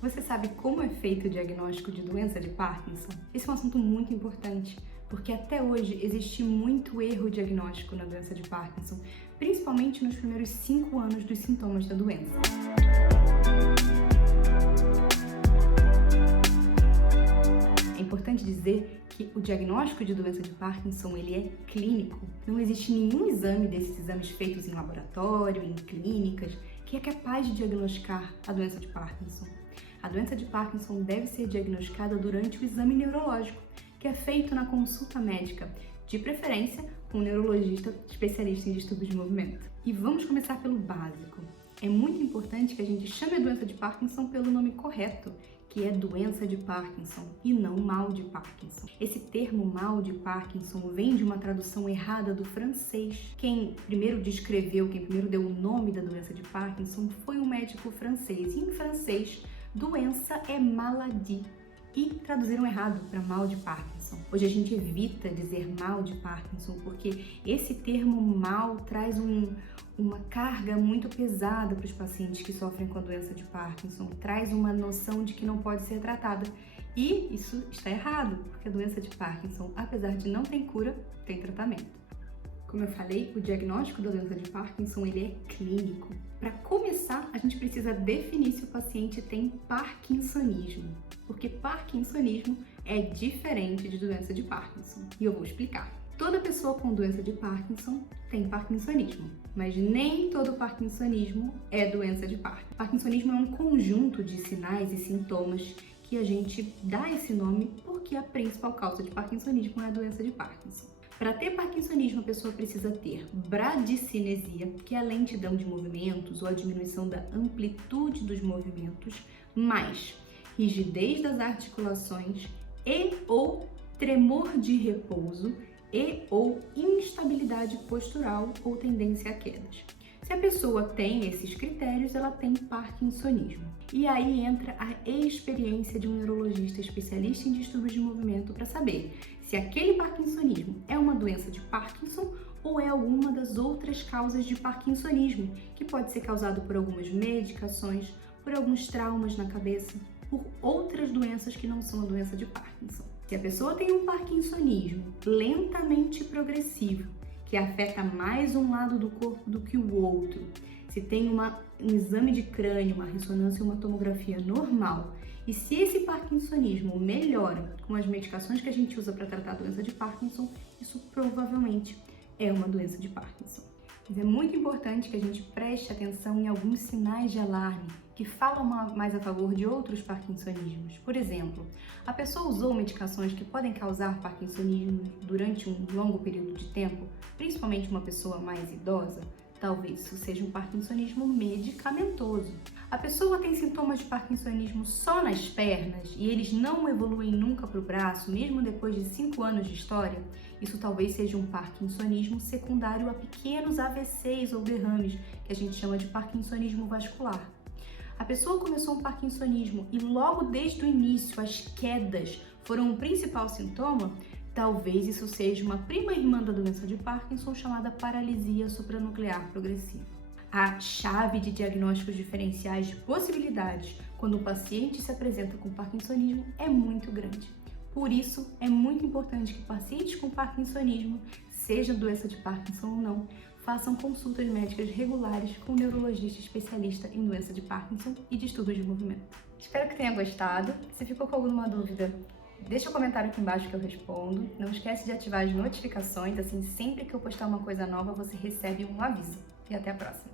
Você sabe como é feito o diagnóstico de doença de Parkinson? Esse é um assunto muito importante, porque até hoje existe muito erro diagnóstico na doença de Parkinson, principalmente nos primeiros 5 anos dos sintomas da doença. É importante dizer que o diagnóstico de doença de Parkinson ele é clínico. Não existe nenhum exame desses exames feitos em laboratório, em clínicas, que é capaz de diagnosticar a doença de Parkinson. A doença de Parkinson deve ser diagnosticada durante o exame neurológico, que é feito na consulta médica, de preferência com um neurologista especialista em distúrbios de movimento. E vamos começar pelo básico. É muito importante que a gente chame a doença de Parkinson pelo nome correto, que é doença de Parkinson e não mal de Parkinson. Esse termo mal de Parkinson vem de uma tradução errada do francês. Quem primeiro descreveu, quem primeiro deu o nome da doença de Parkinson foi um médico francês. E em francês, doença é maladie. E traduziram errado para mal de Parkinson. Hoje a gente evita dizer mal de Parkinson porque esse termo mal traz uma carga muito pesada para os pacientes que sofrem com a doença de Parkinson, traz uma noção de que não pode ser tratada. E isso está errado, porque a doença de Parkinson, apesar de não ter cura, tem tratamento. Como eu falei, o diagnóstico da doença de Parkinson ele é clínico. Para começar, a gente precisa definir se o paciente tem parkinsonismo, porque parkinsonismo é diferente de doença de Parkinson. E eu vou explicar. Toda pessoa com doença de Parkinson tem parkinsonismo, mas nem todo parkinsonismo é doença de Parkinson. Parkinsonismo é um conjunto de sinais e sintomas que a gente dá esse nome porque a principal causa de parkinsonismo é a doença de Parkinson. Para ter parkinsonismo, a pessoa precisa ter bradicinesia, que é a lentidão de movimentos ou a diminuição da amplitude dos movimentos, mais rigidez das articulações e ou tremor de repouso e ou instabilidade postural ou tendência a quedas. Se a pessoa tem esses critérios, ela tem parkinsonismo. E aí entra a experiência de um neurologista especialista em distúrbios de movimento para saber se aquele parkinsonismo é uma doença de Parkinson ou é alguma das outras causas de parkinsonismo, que pode ser causado por algumas medicações, por alguns traumas na cabeça, por outras doenças que não são a doença de Parkinson. Se a pessoa tem um parkinsonismo lentamente progressivo, que afeta mais um lado do corpo do que o outro, se tem um exame de crânio, uma ressonância e uma tomografia normal, e se esse parkinsonismo melhora com as medicações que a gente usa para tratar a doença de Parkinson, isso provavelmente é uma doença de Parkinson. Mas é muito importante que a gente preste atenção em alguns sinais de alarme que falam mais a favor de outros parkinsonismos. Por exemplo, a pessoa usou medicações que podem causar parkinsonismo durante um longo período de tempo, principalmente uma pessoa mais idosa, talvez isso seja um parkinsonismo medicamentoso. A pessoa tem sintomas de parkinsonismo só nas pernas e eles não evoluem nunca para o braço, mesmo depois de 5 anos de história, isso talvez seja um parkinsonismo secundário a pequenos AVCs ou derrames, que a gente chama de parkinsonismo vascular. A pessoa começou um parkinsonismo e logo desde o início as quedas foram o principal sintoma, talvez isso seja uma prima irmã da doença de Parkinson chamada paralisia supranuclear progressiva. A chave de diagnósticos diferenciais de possibilidades quando o paciente se apresenta com parkinsonismo é muito grande. Por isso, é muito importante que pacientes com parkinsonismo, seja doença de Parkinson ou não, façam consultas médicas regulares com um neurologista especialista em doença de Parkinson e distúrbios de movimento. Espero que tenha gostado. Se ficou com alguma dúvida, deixa um comentário aqui embaixo que eu respondo. Não esquece de ativar as notificações, assim sempre que eu postar uma coisa nova você recebe um aviso. E até a próxima!